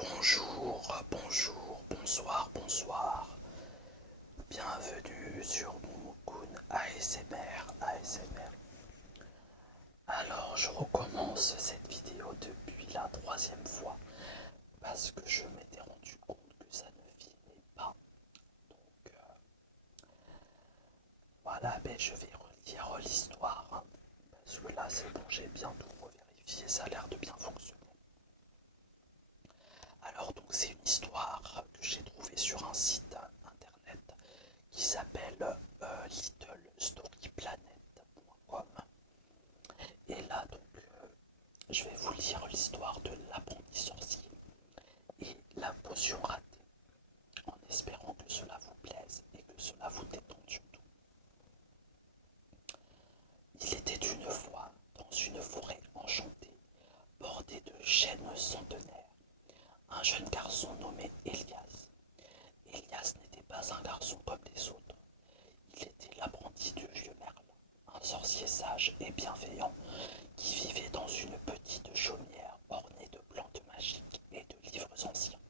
Bonjour, bonsoir. Bienvenue sur Mumukun ASMR. Alors, je recommence cette vidéo depuis la troisième fois parce que je m'étais rendu compte que ça ne filmait pas. Donc, voilà, je vais relire l'histoire, hein, parce que là, c'est bon, j'ai bien tout revérifié, ça a l'air de bien fonctionner. Alors donc c'est une histoire que j'ai trouvée sur un site internet qui s'appelle littlestoryplanet.com. Et là donc je vais vous lire l'histoire de l'apprenti sorcier et la potion ratée, en espérant que cela vous plaise et que cela vous détende surtout. Il était une fois dans une forêt enchantée, bordée de chênes centenaires, un jeune garçon nommé Elias. Elias n'était pas un garçon comme les autres. Il était l'apprenti du vieux Merle, un sorcier sage et bienveillant qui vivait dans une petite chaumière ornée de plantes magiques et de livres anciens.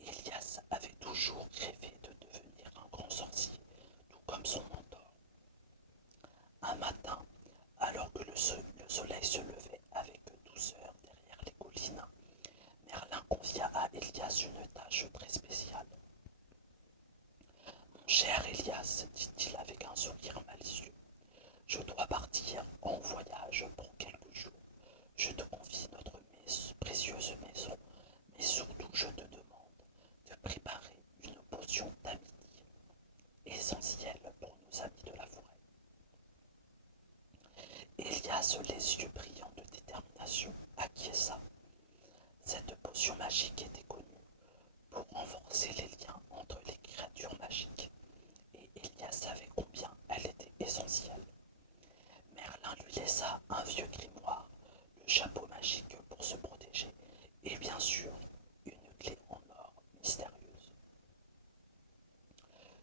Elias avait toujours rêvé de devenir un grand sorcier, tout comme son mentor. Un matin, alors que le soleil se levait avec douceur derrière les collines, Merlin confia à Elias une tâche très spéciale. Mon cher Elias, dit-il avec un sourire malicieux, je dois partir en voyage pour quelques jours. Je te confie notre précieuse maison, mais surtout je te demande de préparer une potion d'amitié essentielle pour nos amis de la forêt. Elias, les yeux brillants de détermination, acquiesça. Cette potion magique était connue pour renforcer les liens entre les créatures magiques, et Elias savait combien elle était essentielle. Merlin lui laissa un vieux grimoire, le chapeau magique pour se protéger, et bien sûr, une clé en or mystérieuse.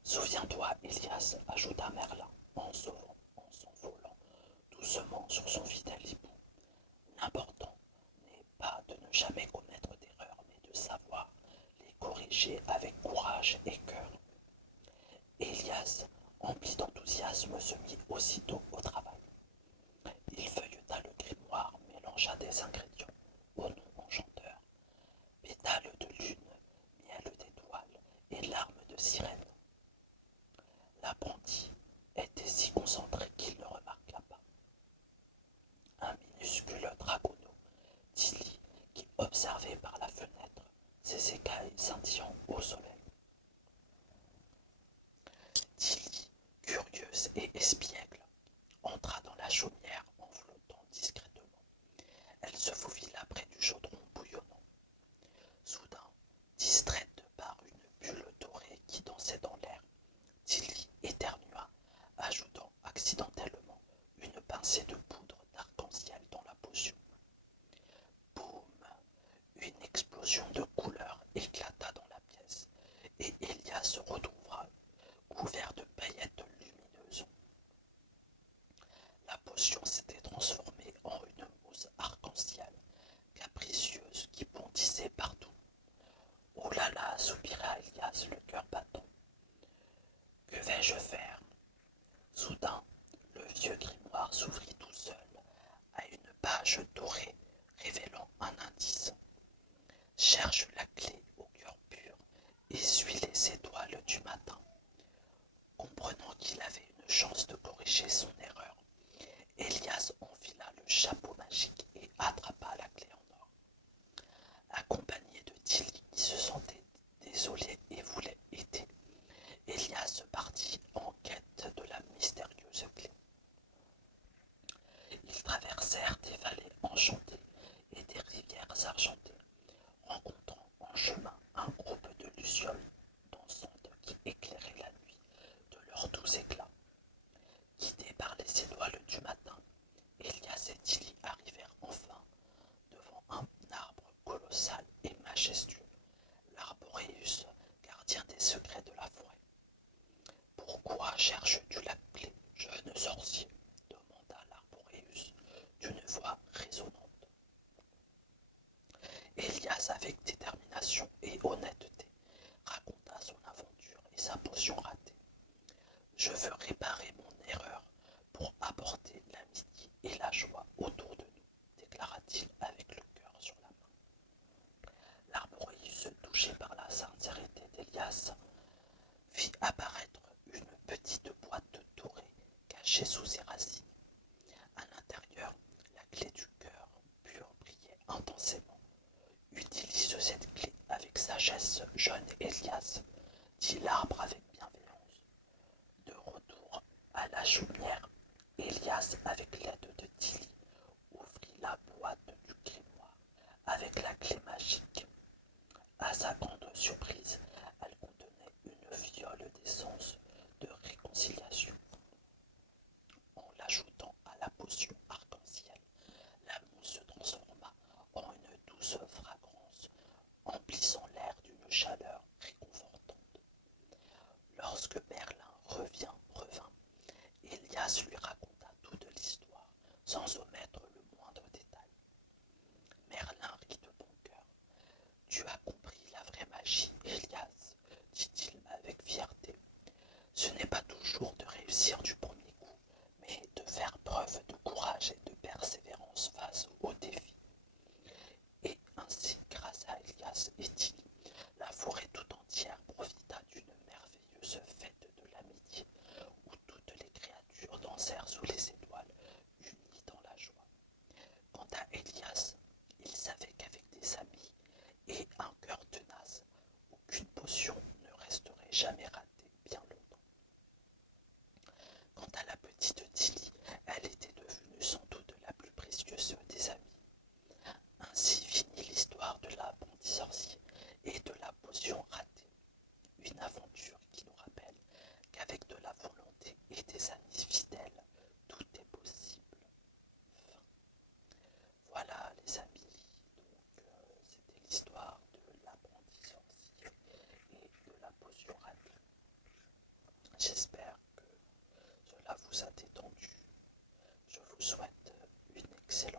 Souviens-toi, Elias, ajouta Merlin en s'envolant doucement sur son fidèle hibou. L'important n'est pas de ne jamais commettre d'erreurs, mais de savoir les corriger avec courage et cœur. Elias, empli d'enthousiasme, se mit aussitôt au travail. Il feuilleta le grimoire, mélangea des ingrédients au nom enchanteur, pétales de lune, miel d'étoile et larmes de sirène. L'apprenti était si concentré qu'il ne remarqua pas un minuscule dragonneau, Tilly, qui observait par la fenêtre ses écailles scintillant au soleil. Tilly, curieuse et espiègle, entra dans la chaumière en flottant discrètement. Elle se faufila près du chaudron bouillonnant. Soudain, distraite par une bulle dorée qui dansait dans l'air, Tilly éternua, ajoutant accidentellement une pincée de poudre d'arc-en-ciel dans la potion. Boum! Une explosion de couleurs éclata dans la pièce, et Elias se retrouva couvert de paillettes lumineuses. La potion s'était transformée en une mousse arc-en-ciel, capricieuse qui bondissait partout. Oh là là, soupira Elias, le cœur battant. Que vais-je faire? Soudain, le vieux grimoire s'ouvrit tout seul à une page dorée révélant un indice. Cherche la clé au cœur pur et suis les étoiles du matin. Comprenant qu'il avait une chance de corriger son erreur, Elias enfila le chapeau magique et attrapa la clé en or. Accompagné de Tilly qui se sentait désolé et voulait aider, Elias partit en quête de la mystérieuse clé. Ils traversèrent des vallées enchantées et des rivières argentées, rencontrant en chemin un groupe de lucioles dansantes qui éclairaient la nuit de leurs doux éclats. Guidés par les étoiles du matin, Elias et Tilly arrivèrent enfin devant un arbre colossal et majestueux, l'arboreus, gardien des secrets de la forêt. Pourquoi cherches-tu la clé, jeune sorcier? Demanda l'arboreus d'une voix résonnante. Elias, avec détermination, J'espère que cela vous a détendu. Je vous souhaite une excellente